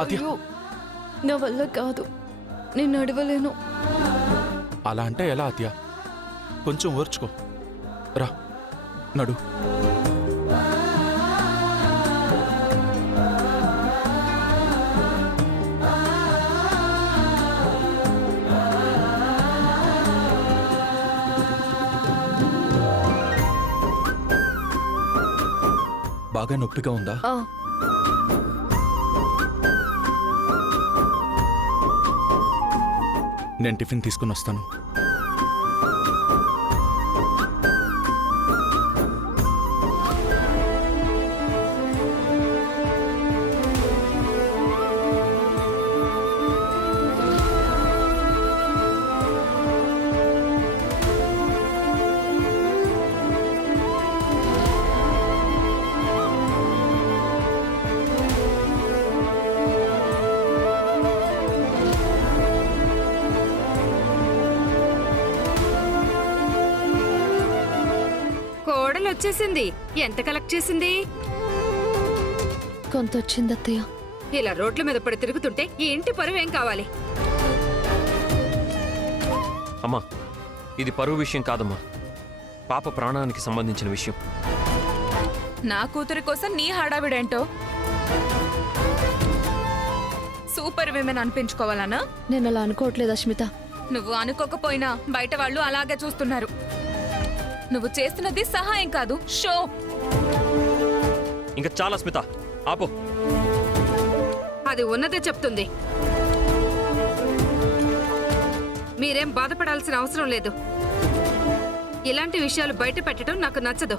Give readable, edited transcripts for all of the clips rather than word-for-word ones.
ఆద్య అయ్యో, నా వల్ల కాదు, నేను నడవలేను. అలా అంటే ఎలా ఆద్య? కొంచెం ఓర్చుకో. రా, నడు. బాగా నొప్పిగా ఉందా? నేను టిఫిన్ తీసుకుని వస్తాను. వచ్చేసింది. ఎంత కలెక్ట్ చేసింది? కొంత వచ్చింది అత్తయ్య. ఇలా రోడ్ల మీద పడి తిరుగుతుంటే ఈ ఇంటి పరువు ఏం కావాలి? అమ్మా, ఇది పరువు విషయం కాదమ్మా, పాప ప్రాణానికి సంబంధించిన విషయం. నా కూతురి కోసం నీ హడావిడేంటో? Super women అనిపించుకోవాలనా? నేను అలా అనుకోవట్లేదు అష్మిత. నువ్వు అనుకోకపోయినా బయట వాళ్ళు అలాగే చూస్తున్నారు. నువ్వు చేస్తున్నది సహాయం కాదు, షో. ఇంకా చాలా స్మిత, ఆపు. అది ఉన్నదే చెప్తుంది. మీరేం బాధపడాల్సిన అవసరం లేదు. ఇలాంటి విషయాలు బయట పెట్టడం నాకు నచ్చదు.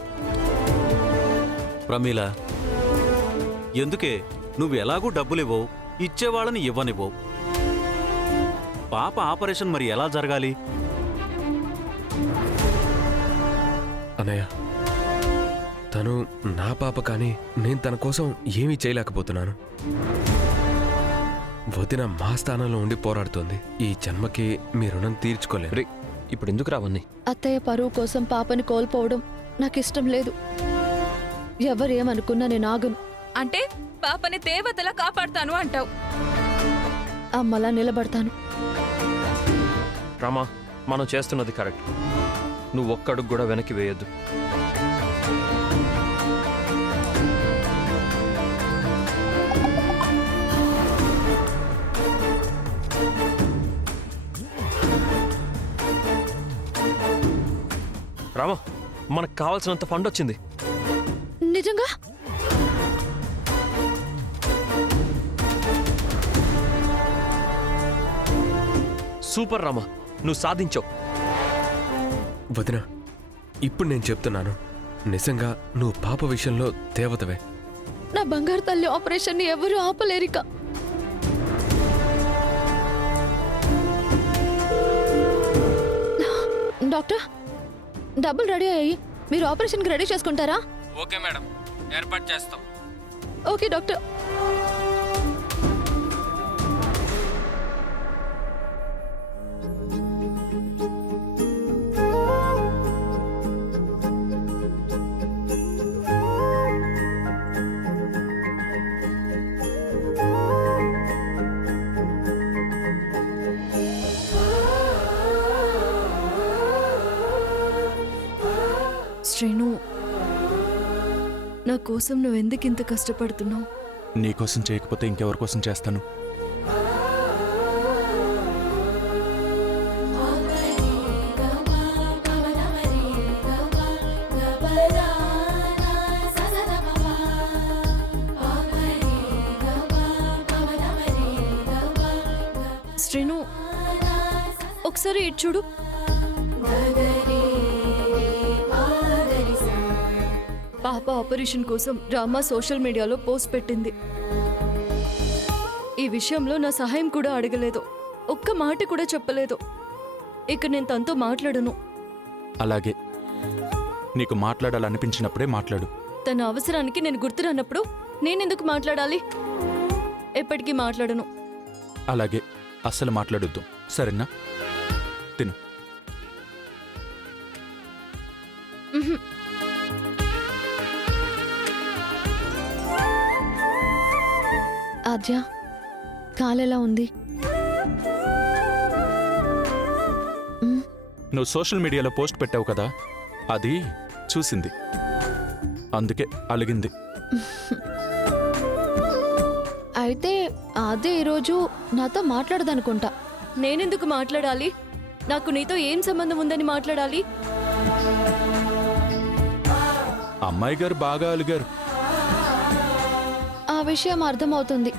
ప్రమీల, ఎందుకే నువ్వు ఎలాగూ డబ్బులివ్వవు, ఇచ్చేవాళ్ళని ఇవ్వనివ్వవు. పాప ఆపరేషన్ మరి ఎలా జరగాలి? అన్నయ్య, తను నా పాప, కానీ నేను తన కోసం ఏమీ చేయలేకపోతున్నాను. వదిన మా స్థానంలో ఉండి పోరాడుతోంది. ఈ జన్మకి మీ రుణం తీర్చుకోలేదు. ఇప్పుడు ఎందుకు రావన్నీ? అత్తయ్య పరువు కోసం పాపని కోల్పోవడం నాకు ఇష్టం లేదు. ఎవరేమనుకున్నా నేను ఆగను. అంటే పాపని దేవతలా కాపాడుతాను అంటావు? అమ్మలా నిలబడతాను. రామా, మనం చేస్తున్నది కరెక్ట్. నువ్వు ఒక్కడుగు కూడా వెనక్కి వేయొద్దు. రామా, మనకు కావాల్సినంత ఫండ్ వచ్చింది. నిజంగా? సూపర్ రామా, నువ్వు సాధించావు. వదిన, ఇప్పుడు నేను చెప్తున్నాను, నిజంగా నువ్వు పాప విషయంలో దేవతవే. నా బంగారు తల్లి ఆపరేషన్ని ఎవరూ ఆపలేరిక. డాక్టర్, డబ్బులు రెడీ అయ్యి మీరు ఆపరేషన్కి రెడీ చేసుకుంటారా? ఓకే మేడం, ఏర్పాటు చేస్తాం. Okay doctor. శ్రీను, నా కోసం నువ్వెందుకు ఇంత కష్టపడుతున్నావు? నీకోసం చేయకపోతే ఇంకెవరి కోసం చేస్తాను? శ్రీను, ఒకసారి ఇటు చూడు. పాప ఆపరేషన్ కోసం రామా సోషల్ మీడియాలో పోస్ట్ పెట్టింది. ఈ విషయంలో నా సహాయం కూడా అడగలేదు, ఒక్క మాట కూడా చెప్పలేదు. ఇక నేను తనతో మాట్లాడను. అలాగే, నీకు మాట్లాడాలనిపించినప్పుడే మాట్లాడు. తన అవసరానికి నేను గుర్తురానప్పుడు నేనెందుకు మాట్లాడాలి? ఎప్పటికీ మాట్లాడను. అలాగే, అస్సలు మాట్లాడొద్దు, సరేనా? తిను. ఆద్య, కాలెలా ఉంది? నువ్వు సోషల్ మీడియాలో పోస్ట్ పెట్టావు కదా, అది చూసింది, అందుకే అలిగింది. అయితే అదే ఈరోజు నాతో మాట్లాడదనుకుంటా. నేనెందుకు మాట్లాడాలి? నాకు నీతో ఏం సంబంధం ఉందని మాట్లాడాలి? అమ్మాయి గారు బాగా అలిగారు. ఆ విషయం అర్థమవుతుంది.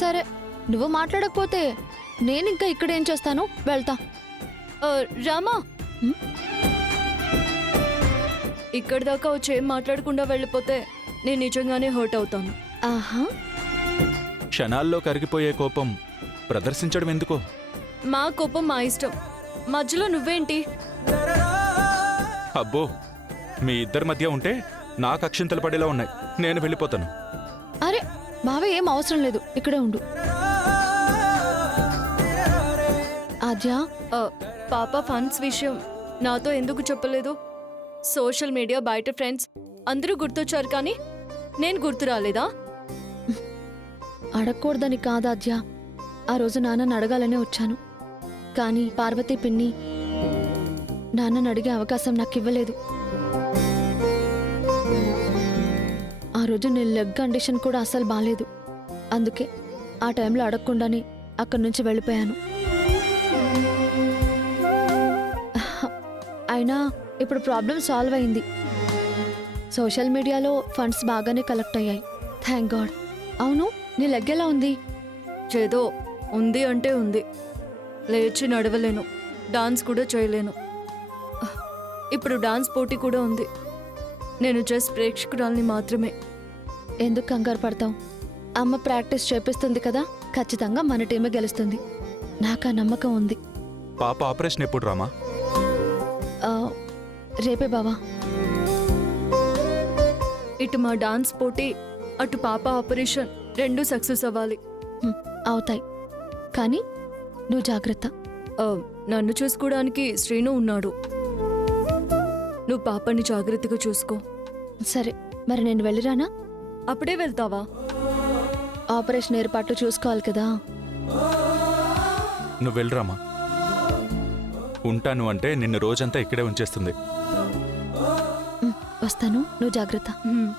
సరే, నువ్వు మాట్లాడకపోతే నేనింకా ఇక్కడేం చేస్తాను? వెళ్తా. రామా, ఇక్కడి దాకా వచ్చి ఏం మాట్లాడకుండా వెళ్ళిపోతే నేను నిజంగానే హర్ట్ అవుతాను. ఆహా, క్షణాల్లో కరిగిపోయే కోపం ప్రదర్శించడం ఎందుకో? మా కోపం మా ఇష్టం, మధ్యలో నువ్వేంటి? అబ్బో, మీ ఇద్దరి మధ్య ఉంటే నాకు అక్షింతలు పడేలా ఉన్నాయి. నేను వెళ్ళిపోతాను. అరే బావే, ఏం అవసరం లేదు, ఇక్కడే ఉండు. ఆద్య, పాప ఫండ్స్ విషయం నాతో ఎందుకు చెప్పలేదు? సోషల్ మీడియా, బయట ఫ్రెండ్స్ అందరూ గుర్తొచ్చారు, కానీ నేను గుర్తు రాలేదా? అడగకూడదని కాదాద్య, ఆ రోజు నాన్నని అడగాలనే వచ్చాను. కానీ పార్వతి పిన్ని నాన్నని అడిగే అవకాశం నాకు ఇవ్వలేదు. ఆ రోజు నేను లెగ్ కండిషన్ కూడా అస్సలు బాలేదు. అందుకే ఆ టైంలో అడగకుండానే అక్కడి నుంచి వెళ్ళిపోయాను. అయినా ఇప్పుడు ప్రాబ్లం సాల్వ్ అయింది. సోషల్ మీడియాలో ఫండ్స్ బాగానే కలెక్ట్ అయ్యాయి. Thank God. అవును, నీ లెగ్ ఎలా ఉంది? చేదో ఉంది అంటే ఉంది. లేచి నడవలేను, డాన్స్ కూడా చేయలేను. ఇప్పుడు డాన్స్ పోటీ కూడా ఉంది. నేను జస్ట్ ప్రేక్షకురాల్ని మాత్రమే. ఎందుకు కంగారు పడతావు? అమ్మ ప్రాక్టీస్ చేపిస్తుంది కదా, ఖచ్చితంగా మన టీమే గెలుస్తుంది. నాకు ఆ నమ్మకం ఉంది. పాప ఆపరేషన్ ఎప్పుడు రామా? ఆ, రేపే బావా. ఇటు మా డాన్స్ పోటీ, అటు పాప ఆపరేషన్ రెండూ సక్సెస్ అవ్వాలి. అవుతాయి, కానీ నువ్వు జాగ్రత్త. నన్ను చూసుకోవడానికి శ్రీను ఉన్నాడు. నువ్వు పాపని జాగ్రత్తగా చూసుకో. సరే, మరి నేను వెళ్ళిరానా? అప్పుడే వెళ్తావా? ఆపరేషన్ ఏర్పాట్లు చూసుకోవాలి కదా. నువ్వు వెళ్ళరామా. ఉంటాను అంటే నిన్ను రోజంతా ఇక్కడే ఉంచేస్తుంది. వస్తాను, నువ్వు జాగ్రత్త. హ్మ్.